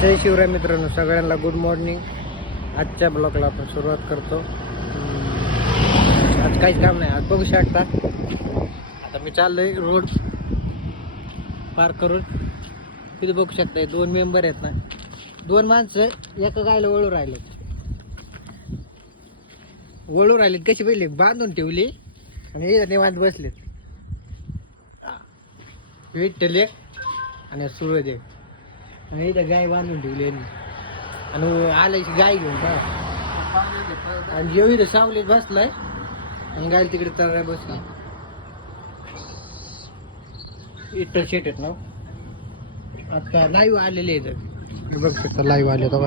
जय शिवराय मित्रांनो, सगळ्यांना good morning. आजच्या ब्लॉगला आपण सुरुवात करतो. आज काहीच काम नाही. आज बघू शकता आता मी चाललोय रोड पार करून. तिथे बघू शकता दोन मेंबर आहेत ना, दोन माणसं एका गायला वळू राहिलेत कशी पहिले बांधून ठेवली आणि हे निवांत बसलेत. विठ्ठल आणि सूरज आहे आणि इथं गाय बांधून ठेवली आणि आल्याची गाय घेऊन का आणि जेव इथं सावलीत बसलाय आणि गाय तिकडे तर बसला. इथं शेट आहेत ना, आता लाईव्ह आलेले आहेत. बघ शकता लाईव्ह आले बघा.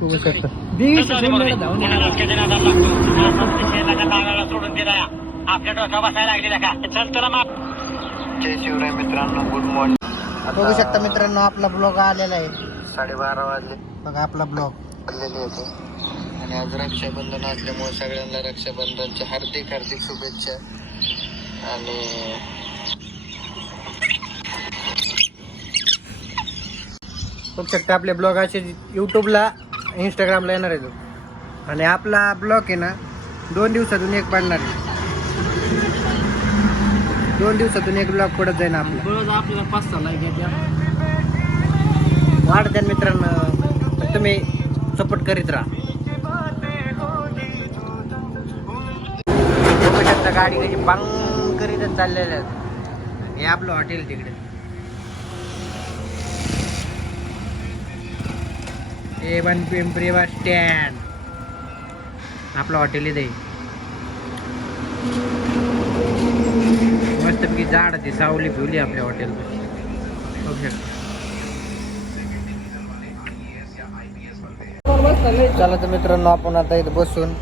बघू शकता जय शिवराय मित्रांनो, गुड मॉर्निंग. बघू शकता मित्रांनो, आपला ब्लॉग आलेला आहे. 12:30 वाजले बघा. आपला ब्लॉग आलेले होते आणि आज रक्षाबंधन असल्यामुळे सगळ्यांना रक्षाबंधनच्या हार्दिक हार्दिक शुभेच्छा. आणि बघू शकता आपले ब्लॉग असे यूट्यूबला इंस्टाग्रामला येणार आहे. आणि आपला ब्लॉग आहे ना 2 दिवसातून एक पडणार आहे. 2 दिवसातून एक ब्लॉग पडत जाईल आपला. आपल्याला 5-6 लाईक येते वाढत्या मित्रांनो, तुम्ही सपोर्ट करीत राहा. बघू शकता गाडी कशी बांग करीतच चाललेल्या आहेत. हे आपलं हॉटेल तिकडे. हे पिंपरी बस स्टँड आपलं हॉटेल इथे. मस्तपैकी झाडाची सावली फिवली आपल्या हॉटेल. चला तर मित्रांनो, आपण आता इथं बसून,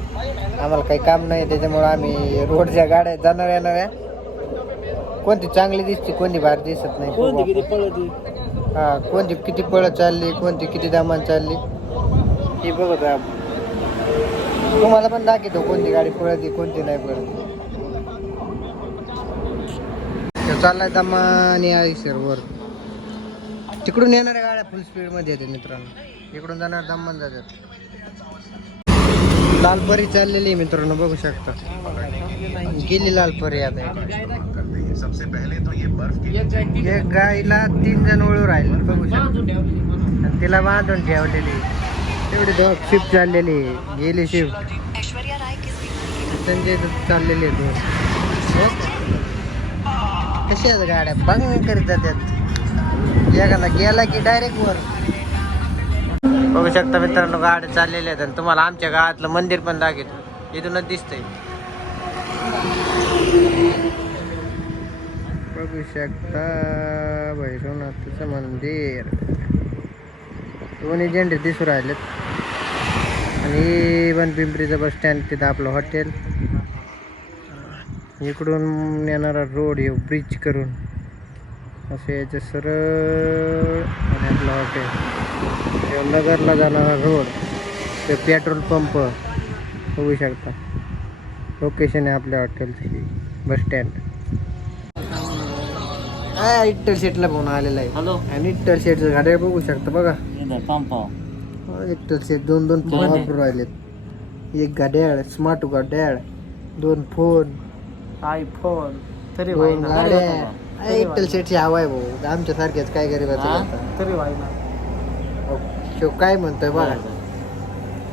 आम्हाला काही काम नाही त्याच्यामुळे आम्ही रोडच्या गाड्या जाणार येणाऱ्या. कोणती चांगली दिसते, कोणती भारी दिसत नाही. हा, कोणती किती पळत चालली, कोणती किती दामान चालली ती बघत आहे. तुम्हाला पण दाखवतो कोणती गाडी पळती कोणती नाही पळत. चाललाय दमानी आयुष्य वर. तिकडून येणाऱ्या गाड्या फुल स्पीड मध्ये येते मित्रांनो. इकडून जाणार दमन जातात. लालपरी चाललेली मित्रांनो, बघू शकता. गेली लालपरी. आता एक गाईला 3 जण वळू राहिले बघू शकता आणि तिला बांधून ठेवलेली. तेवढी शिफ्ट चाललेली, गेली शिफ्ट. संजय चाललेली आहे. कशी आहेत गाड्या बंग करीत जातात. एखादा गेला की डायरेक्ट वर. बघू शकता मित्रांनो, गाड्या चाललेल्या आहेत. आणि तुम्हाला आमच्या गावातलं मंदिर पण दाखवतो. इथूनच दिसतंय. बघू शकता भैरवनाथचं मंदिर. दोन्ही झेंडे दिसू राहिलेत. आणि पिंपरीचं बस स्टँड, तिथं आपलं हॉटेल. इकडून येणारा रोड हे ब्रिज करून असे याचे सरळ. आणि आपलं हॉटेल नगरला जाणारा रोड, ते पेट्रोल पंप बघू शकता. लोकेशन आहे आपल्या हॉटेलची बस स्टँड. इट्टल शेटला फोन आलेला आहे. हॅलो. आणि इट्टल शेटचं गाड्या बघू शकता बघा. इट्टल शेट 2 फोन वापरून राहिलेत. एक गाड्याळ स्मार्ट गाड्याळ, 2 फोन आयफोन, तरी गाड्या. इट्टल शेटची हवा आहे भाऊ. आमच्या सारख्याच काय गरीबाचं तरी काय म्हणतोय बघा.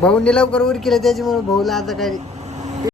भाऊंनी लवकर उर केलं त्याच्यामुळे भाऊला आता काही